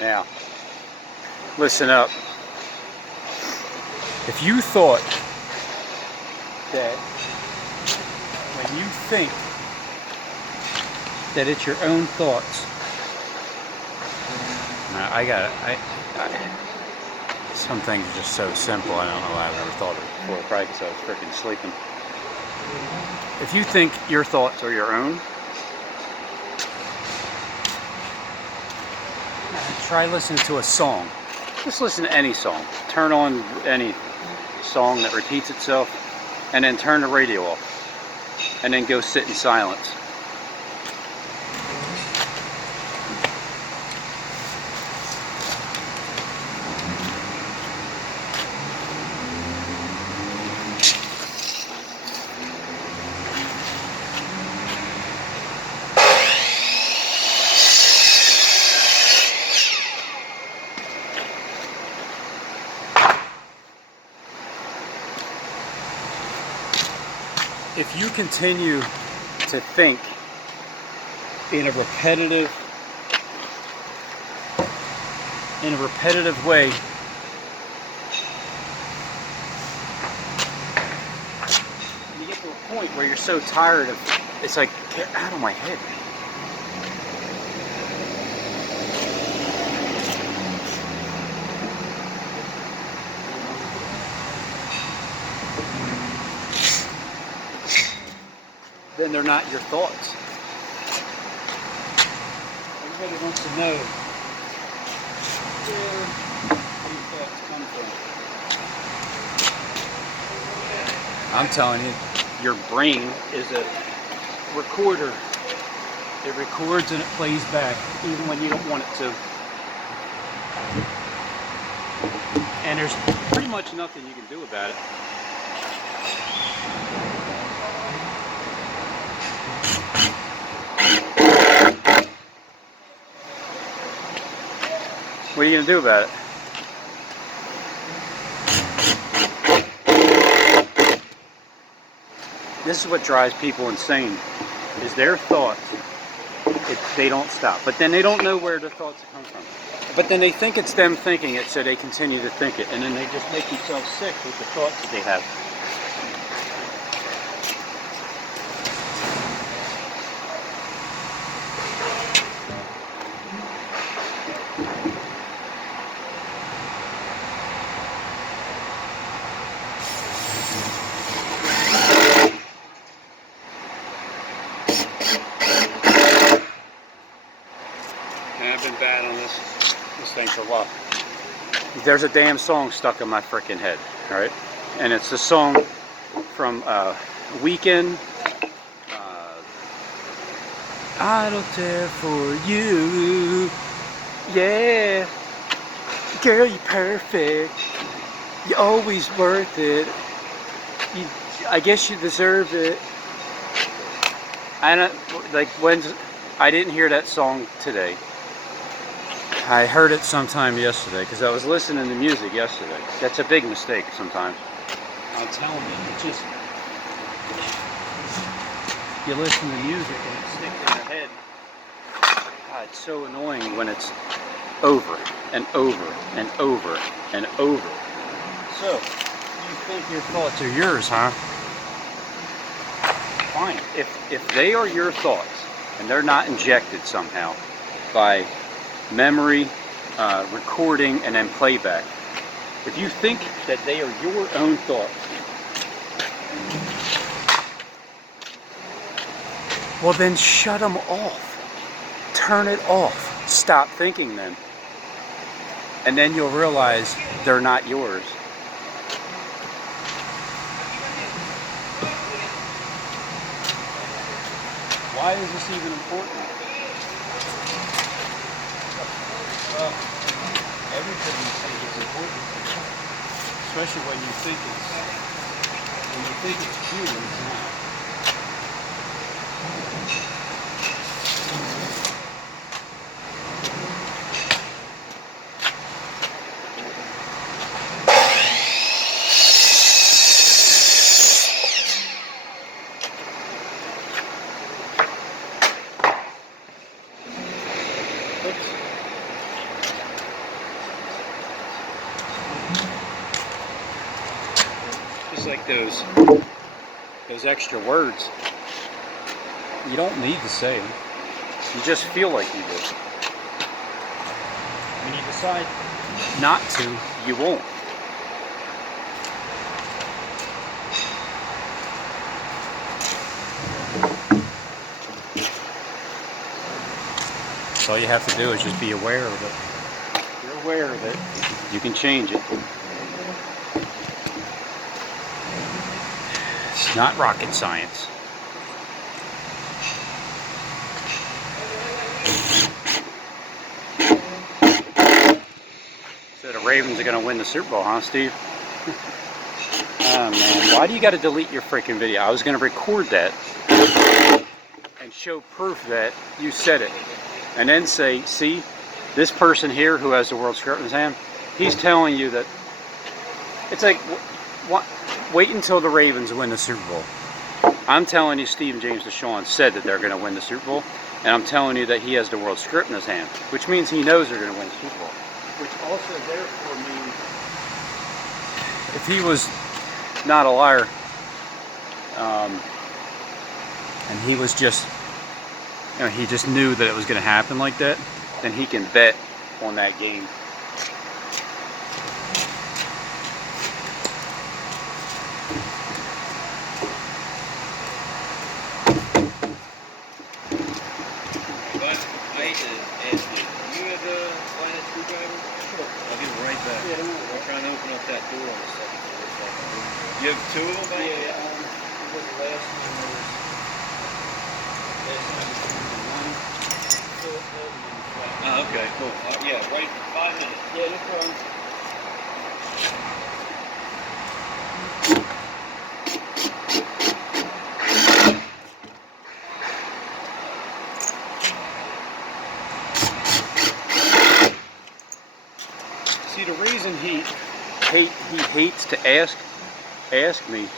Now, listen up. If you thought that when you think that it's your own thoughts, some things are just so simple. I don't know why I've never thought of it before. Probably because I was freaking sleeping. If you think your thoughts are your own, try listening to a song. Just listen to any song. Turn on any song that repeats itself, and then turn the radio off, and then go sit in silence. If you continue to think in a repetitive way, you get to a point where you're so tired of it's like, get out of my head. Then they're not your thoughts. Everybody wants to know where these thoughts come from. I'm telling you, your brain is a recorder. It records and it plays back, even when you don't want it to. And there's pretty much nothing you can do about it. What are you going to do about it? This is what drives people insane, is their thoughts. They don't stop. But then they don't know where their thoughts come from. But then they think it's them thinking it, so they continue to think it. And then they just make themselves sick with the thoughts that they have. And I've been bad on this thing for a while. There's a damn song stuck in my freaking head, alright? And it's the song from Weekend. I don't care for you. Yeah. Girl, you're perfect. You're always worth it. I guess you deserve it. I didn't hear that song today. I heard it sometime yesterday because I was listening to music yesterday. That's a big mistake sometimes. I'm telling you, it just, you listen to music and it sticks in your head. God, it's so annoying when it's over and over and over and over. So, you think your thoughts are yours, huh? Fine. If they are your thoughts and they're not injected somehow by memory, recording, and then playback. If you think that they are your own thoughts, well then shut them off. Turn it off. Stop thinking them. And then you'll realize they're not yours. Why is this even important? Well, everything you think is important, especially when you think it's true, it's not. those extra words. You don't need to say them. You just feel like you do. When you decide not to, you won't. So all you have to do is just be aware of it. If you're aware of it, you can change it. It's not rocket science. So the Ravens are going to win the Super Bowl, huh, Steve? Oh man, why do you got to delete your freaking video? I was going to record that and show proof that you said it, and then say, see, this person here who has the world's shirt in his hand, he's telling you that. It's like, wait until the Ravens win the Super Bowl. I'm telling you, Stephen James DeShawn said that they're going to win the Super Bowl, and I'm telling you that he has the world script in his hand, which means he knows they're going to win the Super Bowl. Which also therefore means, if he was not a liar, and he was just, he just knew that it was going to happen like that, then he can bet on that game. I hate to ask you, do you have a flathead screwdriver? Sure. I'll be right back. Yeah, I'm trying to open up that door on the second floor. You have two of them back? Yeah, it was the last one was, one, oh, okay, cool. Yeah, right, 5 minutes. yeah, no problem. See, the reason he hates to ask me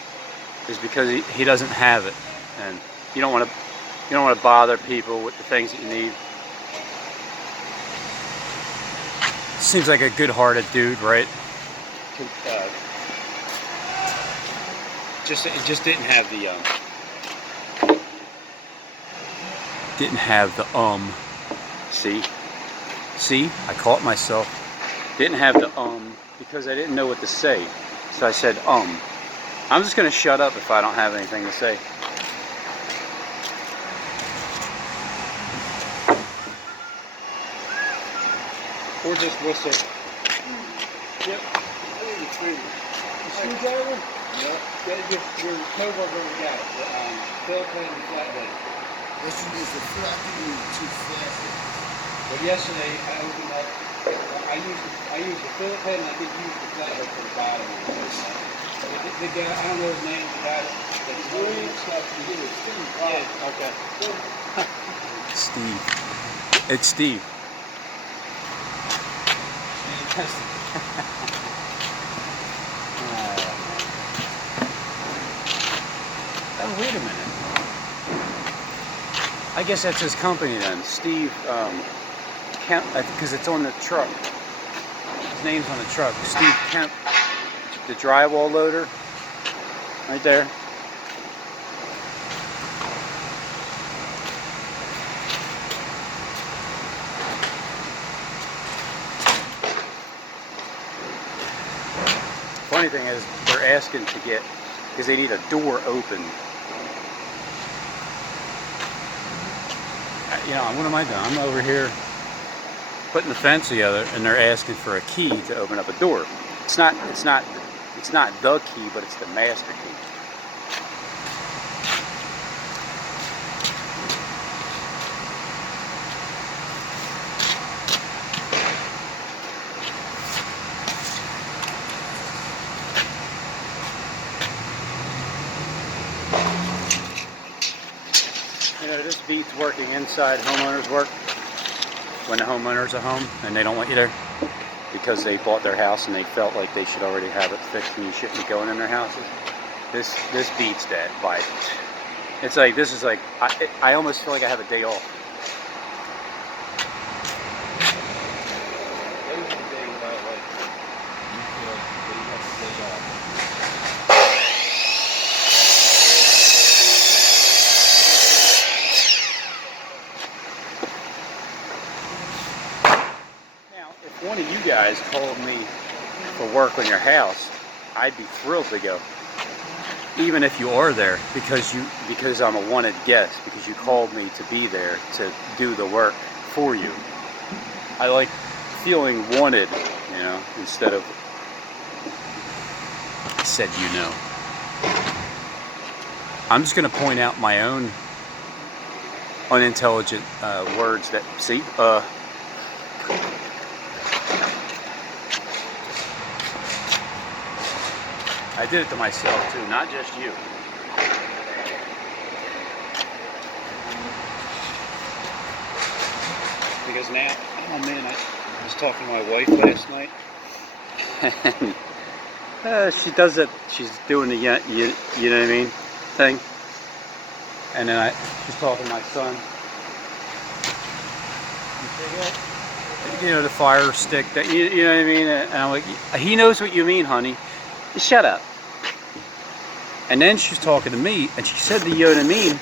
is because he doesn't have it, and you don't want to bother people with the things that you need. Seems like a good-hearted dude, right? It just didn't have the See, I caught myself. Didn't have the because I didn't know what to say. So I said I'm just gonna shut up if I don't have anything to say. Or just whistle. Yep. Screwdriver? Yep. Your coworker got it. Philippine and flathead. Let's use the flat. I think we need two flathead. But yesterday I opened up. I used the Philippine and I did use the flathead for the bottom. The guy, I don't know his name. The guy that he's doing stuff to do. Steve. Yeah. Okay. Steve. It's Steve. Oh, wait a minute. I guess that's his company then, Steve. Kemp, because it's on the truck. His name's on the truck. Steve Kemp, the drywall loader, right there. Funny thing is, they're asking to get, because they need a door open. What am I doing? I'm over here putting the fence together, and they're asking for a key to open up a door. It's not the key, but it's the master key. This beats working inside homeowners work. When the homeowners are home and they don't want you there because they bought their house and they felt like they should already have it fixed and you shouldn't be going in their houses. This beats that. Like, it's like, this is like, I almost feel like I have a day off. Those are the days I like, you feel like you have a day off. one of you guys called me for work on your house, I'd be thrilled to go. Even if you are there, because I'm a wanted guest, because you called me to be there to do the work for you. I like feeling wanted, you know, instead of said you know. I'm just going to point out my own unintelligent words that, see, I did it to myself too, not just you. Because now, oh man, I was talking to my wife last night, and she does it. She's doing the you know what I mean thing, and then she's talking to my son. You know, the fire stick that you know what I mean, and I'm like, he knows what you mean, honey. Just shut up. And then she's talking to me, and she said the you know what I mean,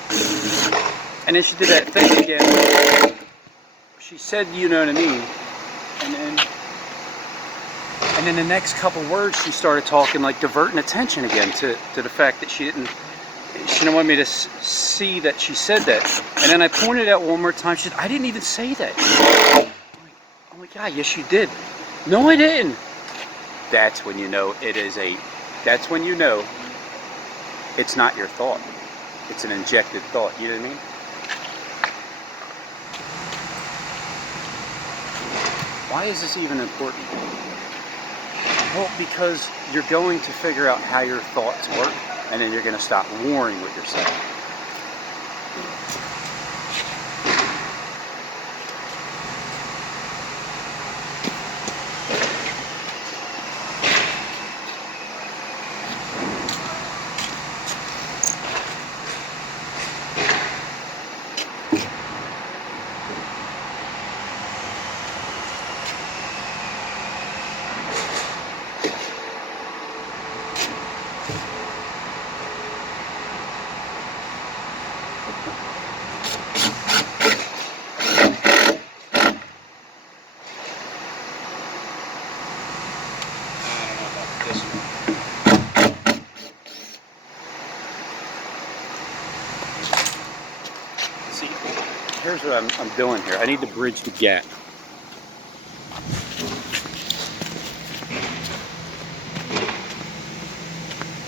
and then she did that thing again. She said you know what I mean, and then the next couple words she started talking, like diverting attention again to the fact that she didn't want me to see that she said that. And then I pointed out one more time. She said, I didn't even say that. I'm like, yeah, yes you did. No, I didn't. That's when you know that's when you know it's not your thought. It's an injected thought, you know what I mean? Why is this even important? Well, because you're going to figure out how your thoughts work, and then you're going to stop warring with yourself. See, here's what I'm doing here. I need to bridge the gap.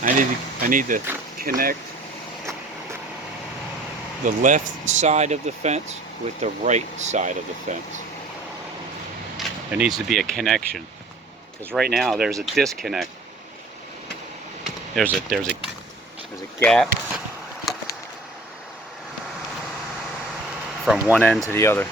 I need to connect the left side of the fence with the right side of the fence. There needs to be a connection, because right now there's a disconnect. There's a gap from one end to the other.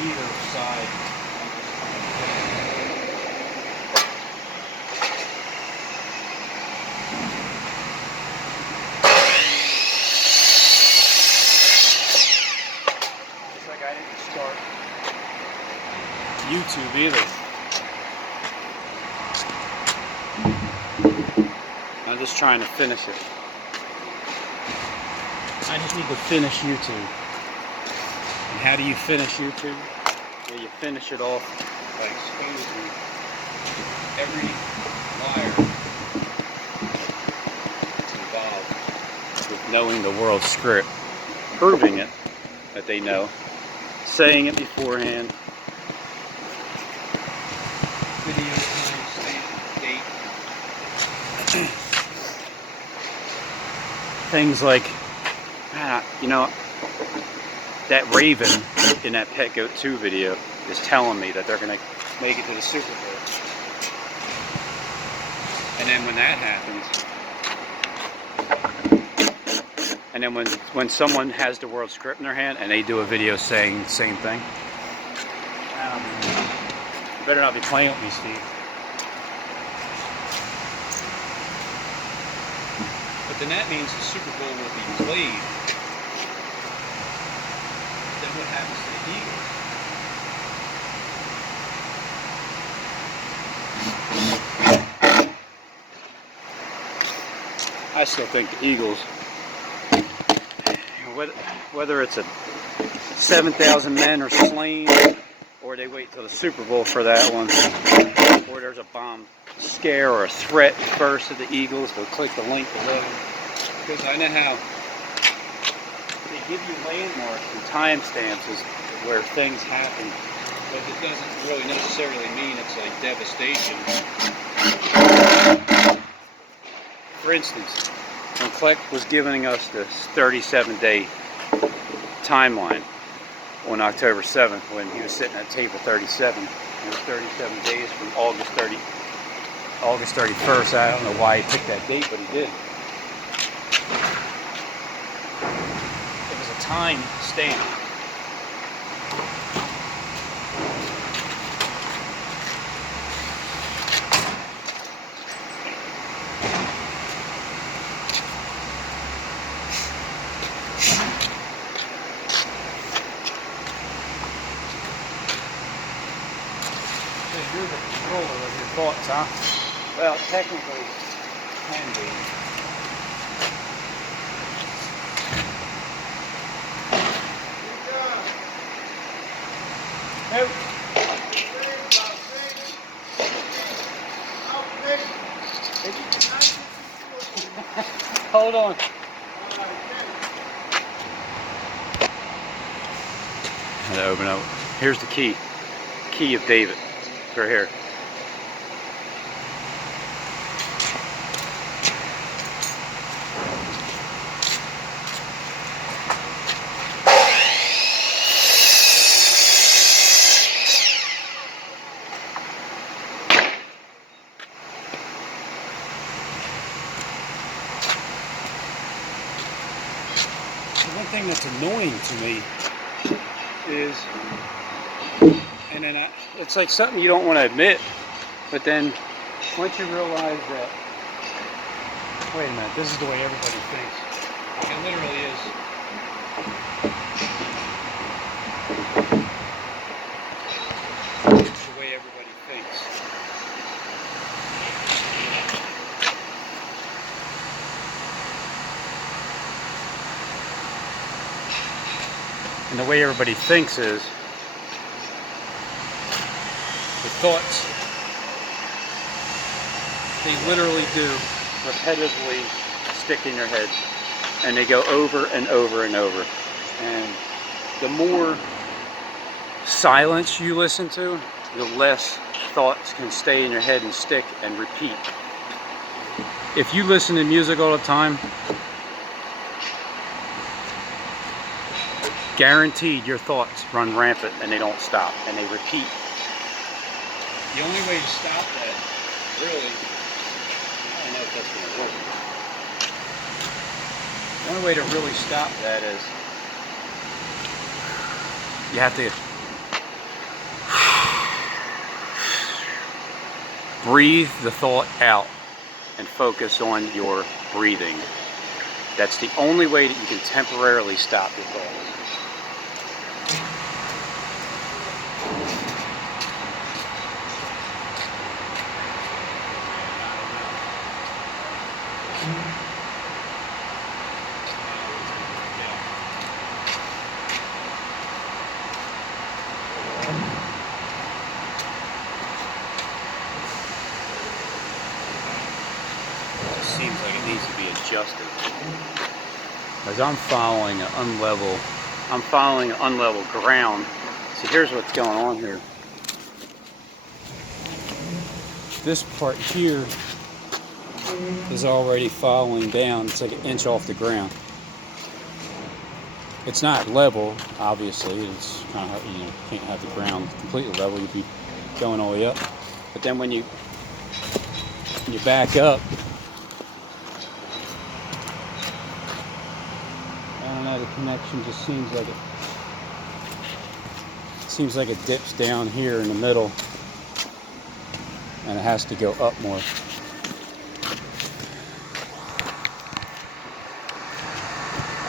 Either side. It's like I didn't start YouTube either. I'm just trying to finish it. I just need to finish YouTube. And how do you finish YouTube? Well, you finish it off by exposing every liar that's involved with knowing the world's script, proving it that they know, saying it beforehand, video time, stamp, date, things like, you know, that raven in that Pet Goat 2 video is telling me that they're going to make it to the Super Bowl. And then when that happens, and then when someone has the world script in their hand and they do a video saying the same thing, Better not be playing with me, Steve. But then that means the Super Bowl will be played. Then what happens to the Eagles? I still think the Eagles, whether it's a 7,000 men are slain, or they wait till the Super Bowl for that one, or there's a bomb scare or a threat first to the Eagles, they'll click the link below. Because I know how they give you landmarks and timestamps as where things happen. But it doesn't really necessarily mean it's like devastation. For instance, when Kleck was giving us this 37-day timeline on October 7th, when he was sitting at table 37, it was 37 days from August 31st. I don't know why he picked that date, but he did. It was a time stamp. You're the controller of your thoughts, huh? Well, technically, can be. Nope. Hold on. How to open up. Here's the key. Key of David. It's right here. One thing that's annoying to me is, and then it's like something you don't want to admit, but then once you realize that, wait a minute, this is the way everybody thinks. It literally is. It's the way everybody thinks. And the way everybody thinks is, the thoughts, they literally do repetitively stick in your head, and they go over and over and over. And the more silence you listen to, the less thoughts can stay in your head and stick and repeat. If you listen to music all the time, guaranteed your thoughts run rampant and they don't stop and they repeat. The only way to stop that, really, I don't know if that's going to work. The only way to really stop that is you have to breathe the thought out and focus on your breathing. That's the only way that you can temporarily stop your thoughts. It seems like it needs to be adjusted. Because I'm following an unlevel ground. So here's what's going on here. This part here is already following down. It's like an inch off the ground. It's not level, obviously. It's kind of, you can't have the ground completely level. You'd be going all the way up. But then when you back up, I don't know, the connection just seems like it dips down here in the middle. and it has to go up more.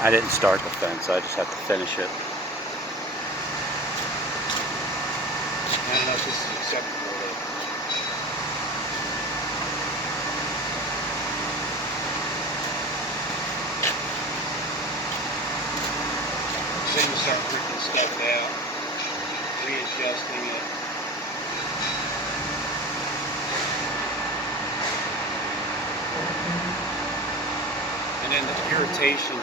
I didn't start the fence, I just have to finish it. I don't know if this is acceptable though. Then you start freaking stuff out, readjusting it. And then the irritation.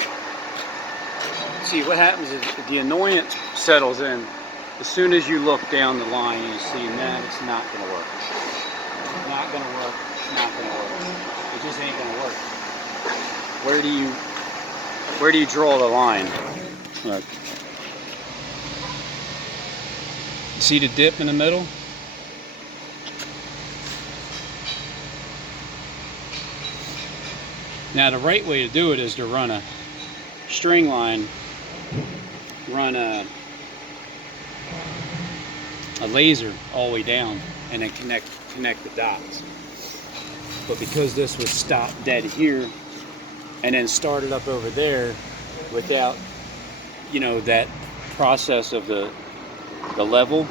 See, what happens is the annoyance settles in. As soon as you look down the line, you see, man, it's not going to work. It's not going to work. It's not going to work. It just ain't going to work. Where do you draw the line? Look. See the dip in the middle? Now the right way to do it is to run a string line, run a laser all the way down, and then connect the dots. But because this was stopped dead here and then started up over there without, you know, that process of the level,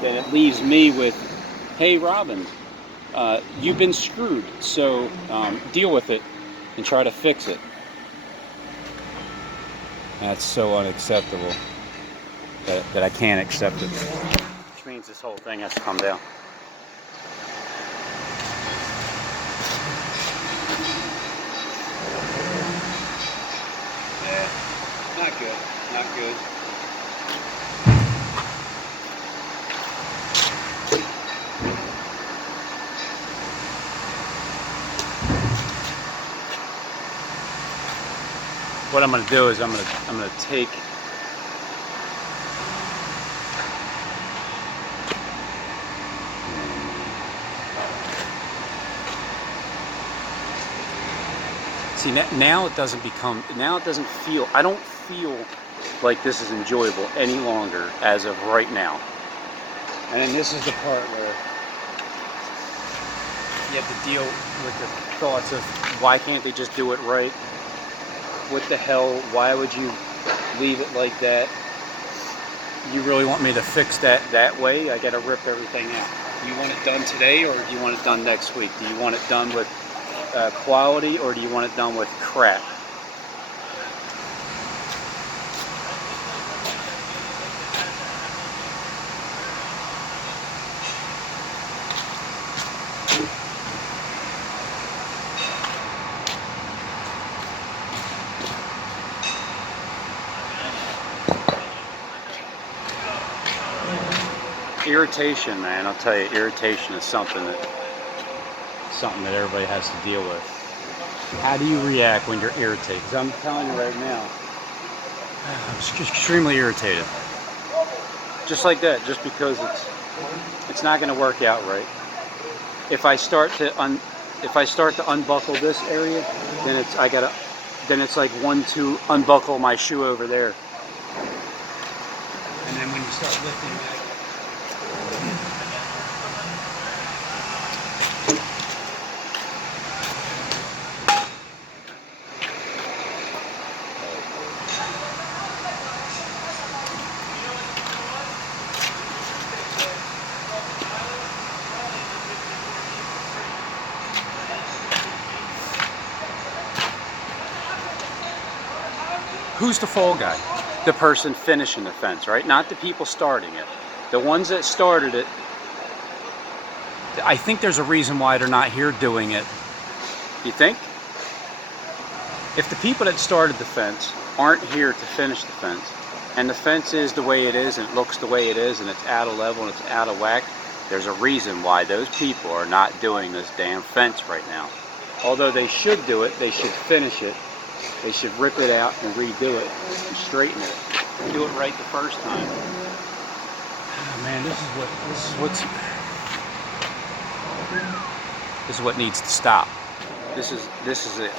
then it leaves me with, hey Robin, you've been screwed, so deal with it and try to fix it. That's so unacceptable that I can't accept it. Which means this whole thing has to come down. Yeah, not good, not good. What I'm going to do is I'm going to take see now it doesn't feel, I don't feel like this is enjoyable any longer as of right now. And then this is the part where you have to deal with the thoughts of, why can't they just do it right? What the hell, why would you leave it like that? You really want me to fix that way? I gotta rip everything out. Do you want it done today, or do you want it done next week? Do you want it done with quality, or do you want it done with crap? Irritation, man, I'll tell you, irritation is something that everybody has to deal with. How do you react when you're irritated? Because I'm telling you right now, I'm extremely irritated. Just like that, just because it's not going to work out right. If I start to unbuckle this area, then it's like 1-2 unbuckle my shoe over there. And then when you start lifting that, who's the fall guy? The person finishing the fence, right? Not the people starting it. The ones that started it, I think there's a reason why they're not here doing it. You think? If the people that started the fence aren't here to finish the fence, and the fence is the way it is, and it looks the way it is, and it's out of level and it's out of whack, there's a reason why those people are not doing this damn fence right now. Although they should do it, they should finish it. They should rip it out and redo it and straighten it. Do it right the first time. Oh, man, this is what needs to stop. This is it.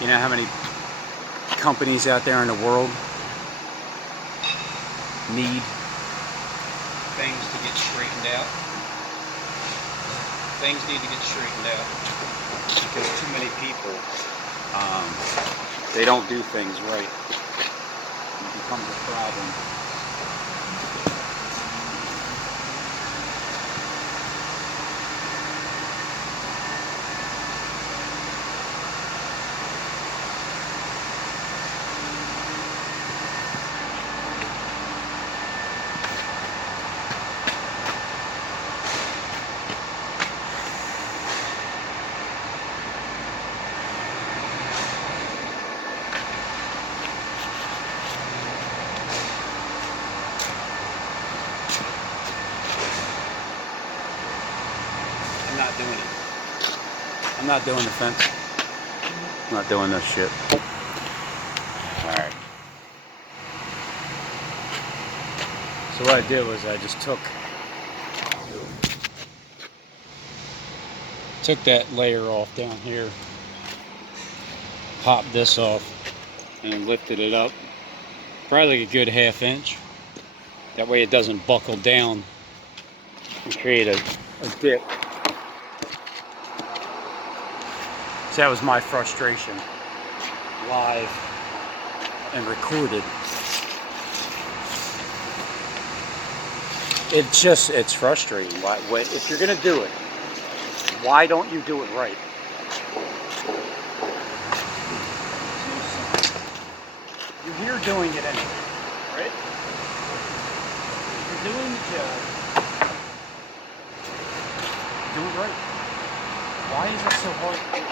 You know how many companies out there in the world need things to get straightened out? Things need to get straightened out because too many people, they don't do things right. It becomes a problem. I'm not doing it. I'm not doing the fence. I'm not doing this shit. Alright. So what I did was I just took that layer off down here, popped this off, and lifted it up probably like a good 1/2 inch. That way it doesn't buckle down and create a dip. So that was my frustration, live and recorded. It's frustrating. If you're gonna do it, why don't you do it right? You're here doing it anyway, right? If you're doing the job, do it right. Why is it so hard to do?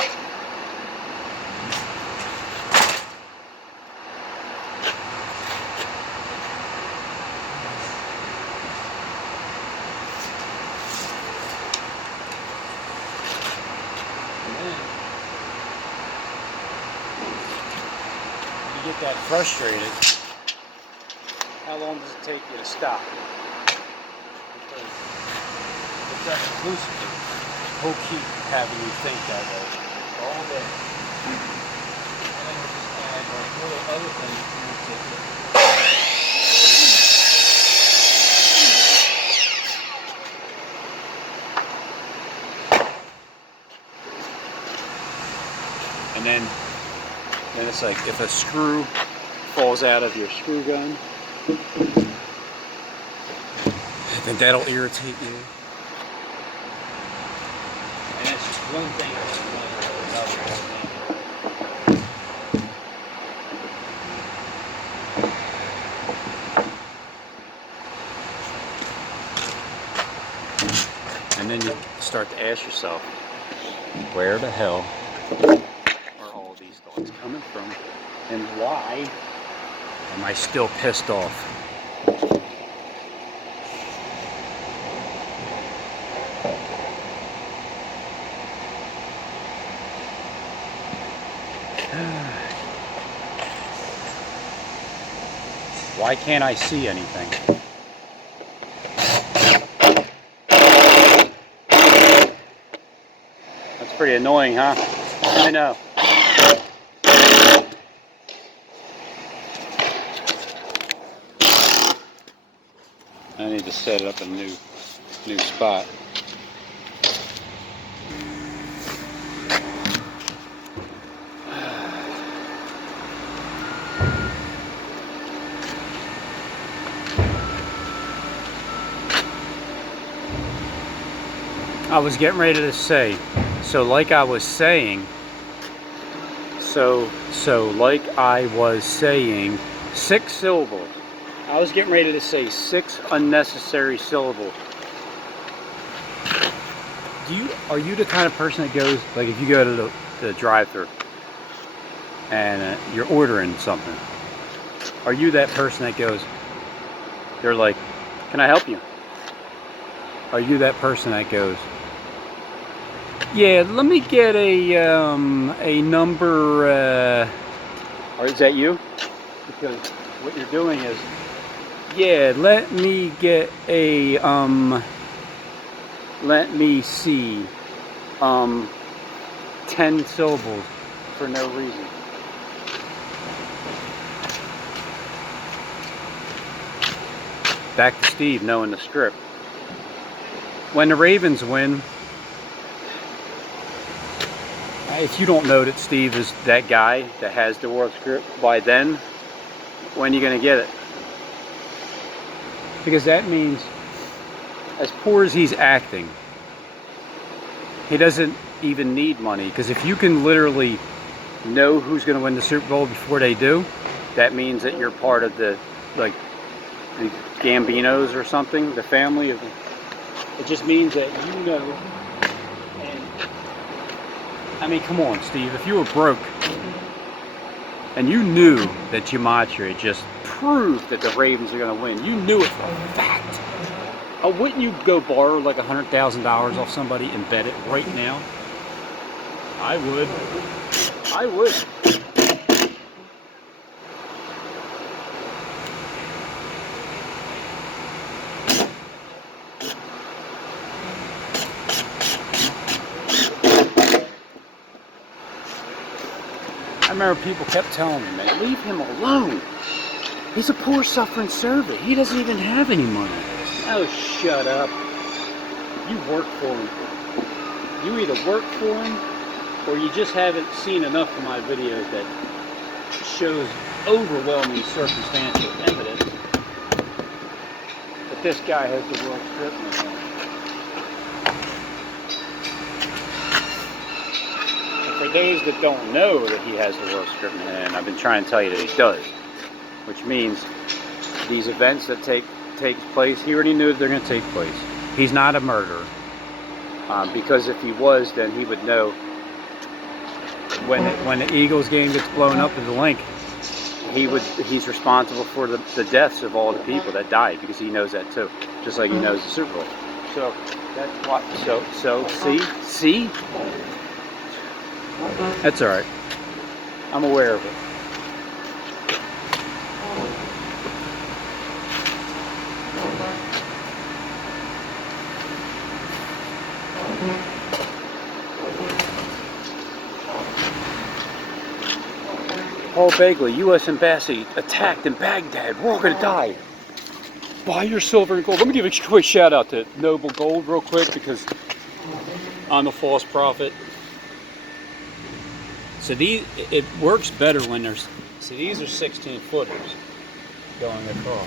You get that frustrated, how long does it take you to stop? Because if that's exclusively, he'll keep having you think that way all day. And then we'll just add like little other things to it. And then it's like if a screw falls out of your screw gun, then that'll irritate you. And it's just one thing after another. And then you start to ask yourself, where the hell are all these thoughts coming from? And why am I still pissed off? Why can't I see anything? That's pretty annoying, huh? I know. I need to set it up in a new spot. I was getting ready to say, so like I was saying, like I was saying, 6 syllables. I was getting ready to say 6 unnecessary syllables. Are you the kind of person that goes, like if you go to the drive-thru and you're ordering something, are you that person that goes, they're like, can I help you? Are you that person that goes, yeah, let me get a number, or is that you? Because what you're doing is, yeah, let me get a, let me see, 10 syllables for no reason. back to Steve knowing the script. When the Ravens win, if you don't know that Steve is that guy that has the world script by then, when are you going to get it? Because that means, as poor as he's acting, he doesn't even need money. Because if you can literally know who's going to win the Super Bowl before they do, that means that you're part of the, like, the Gambinos or something, the family of. It just means that you know. And I mean, come on, Steve. If you were broke and you knew that Gematria just proved that the Ravens are going to win, you knew it for a fact. Wouldn't you go borrow like $100,000 off somebody and bet it right now? I would. I would. I remember people kept telling me, man, leave him alone. He's a poor, suffering servant. He doesn't even have any money. Oh, shut up. You work for him. You either work for him, or you just haven't seen enough of my videos that shows overwhelming circumstantial evidence that this guy has the world script in his hand. For those that don't know that he has the world script in hand, I've been trying to tell you that he does. Which means these events that take place, he already knew that they're going to take place. He's not a murderer. Because if he was, then he would know when the Eagles game gets blown up in the link, he's responsible for the deaths of all the people that died, because he knows that too. Just like he knows the Super Bowl. So that's what. So see. That's all right. I'm aware of it. Paul Begley, U.S. Embassy, attacked in Baghdad. We're all going to die. Buy your silver and gold. Let me give a quick shout out to Noble Gold real quick, because I'm a false prophet. So it works better when there's, so these are 16 footers going across.